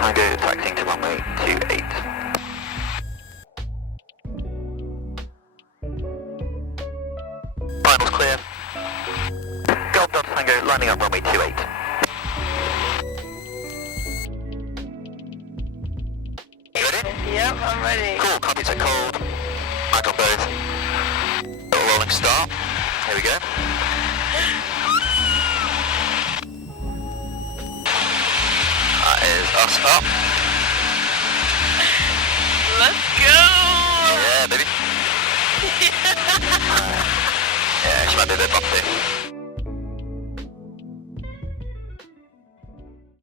Tango, taxiing to runway 28. Finals clear. Golf Delta Tango, lining up runway 28. Yep, I'm ready. Cool, copy, set cold. Mic on both. Little rolling start. Here we go. That is us up. Let's go! Yeah, baby. Yeah, she might be a bit bumpy.